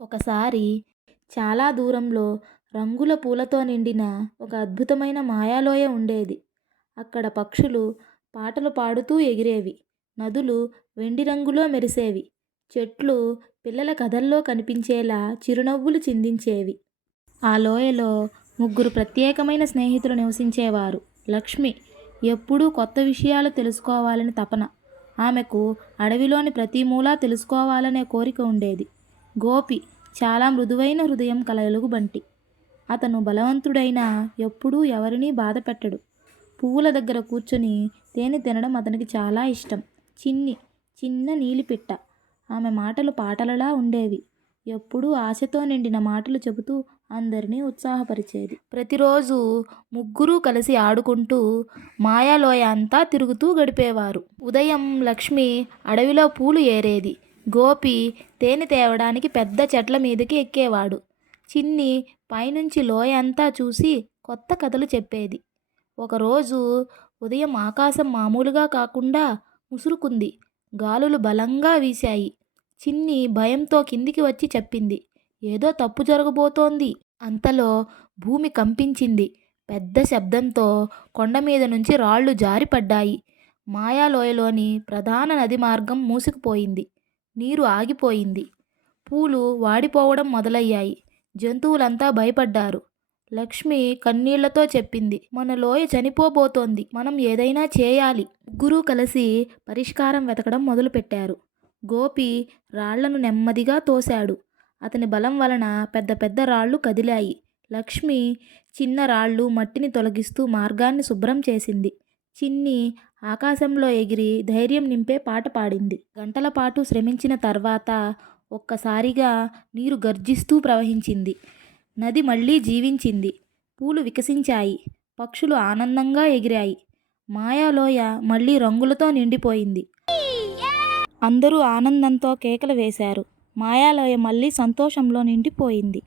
ఒకసారి చాలా దూరంలో రంగుల పూలతో నిండిన ఒక అద్భుతమైన మాయాలోయ ఉండేది. అక్కడ పక్షులు పాటలు పాడుతూ ఎగిరేవి. నదులు వెండి రంగులో మెరిసేవి. చెట్లు పిల్లల కథల్లో కనిపించేలా చిరునవ్వులు చిందించేవి. ఆ లోయలో ముగ్గురు ప్రత్యేకమైన స్నేహితులు నివసించేవారు. లక్ష్మి ఎప్పుడూ కొత్త విషయాలు తెలుసుకోవాలని తపన. ఆమెకు అడవిలోని ప్రతి మూలా తెలుసుకోవాలనే కోరిక ఉండేది. గోపి చాలా మృదువైన హృదయం కల ఎలుగుబంటి. అతను బలవంతుడైనా ఎప్పుడూ ఎవరినీ బాధ పెట్టడు. పువ్వుల దగ్గర కూర్చొని తేనె తినడం అతనికి చాలా ఇష్టం. చిన్ని చిన్న నీలిపిట్ట. ఆమె మాటలు పాటలలా ఉండేవి. ఎప్పుడూ ఆశతో నిండిన మాటలు చెబుతూ అందరినీ ఉత్సాహపరిచేది. ప్రతిరోజు ముగ్గురూ కలిసి ఆడుకుంటూ మాయాలోయ అంతా తిరుగుతూ గడిపేవారు. ఉదయం లక్ష్మి అడవిలో పూలు ఏరేది. గోపి తేనె తేవడానికి పెద్ద చెట్ల మీదకి ఎక్కేవాడు. చిన్ని పైనుంచి లోయ అంతా చూసి కొత్త కథలు చెప్పేది. ఒకరోజు ఉదయం ఆకాశం మామూలుగా కాకుండా ముసురుకుంది. గాలులు బలంగా వీశాయి. చిన్ని భయంతో కిందికి వచ్చి చెప్పింది, ఏదో తప్పు జరగబోతోంది. అంతలో భూమి కంపించింది. పెద్ద శబ్దంతో కొండ మీద నుంచి రాళ్ళు జారిపడ్డాయి. మాయాలోయలోని ప్రధాన నది మార్గం మూసుకుపోయింది. నీరు ఆగిపోయింది. పూలు వాడిపోవడం మొదలయ్యాయి. జంతువులంతా భయపడ్డారు. లక్ష్మి కన్నీళ్లతో చెప్పింది, మన లోయ చనిపోబోతోంది. మనం ఏదైనా చేయాలి. ముగ్గురూ కలిసి పరిష్కారం వెతకడం మొదలుపెట్టారు. గోపి రాళ్లను నెమ్మదిగా తోశాడు. అతని బలం వలన పెద్ద పెద్ద రాళ్ళు కదిలాయి. లక్ష్మి చిన్న రాళ్ళు మట్టిని తొలగిస్తూ మార్గాన్ని శుభ్రం చేసింది. చిన్ని ఆకాశంలో ఎగిరి ధైర్యం నింపే పాట పాడింది. గంటల పాటు శ్రమించిన తర్వాత ఒక్కసారిగా నీరు గర్జిస్తూ ప్రవహించింది. నది మళ్ళీ జీవించింది. పూలు వికసించాయి. పక్షులు ఆనందంగా ఎగిరాయి. మాయాలోయ మళ్ళీ రంగులతో నిండిపోయింది. అందరూ ఆనందంతో కేకలు వేశారు. మాయాలోయ మళ్ళీ సంతోషంలో నిండిపోయింది.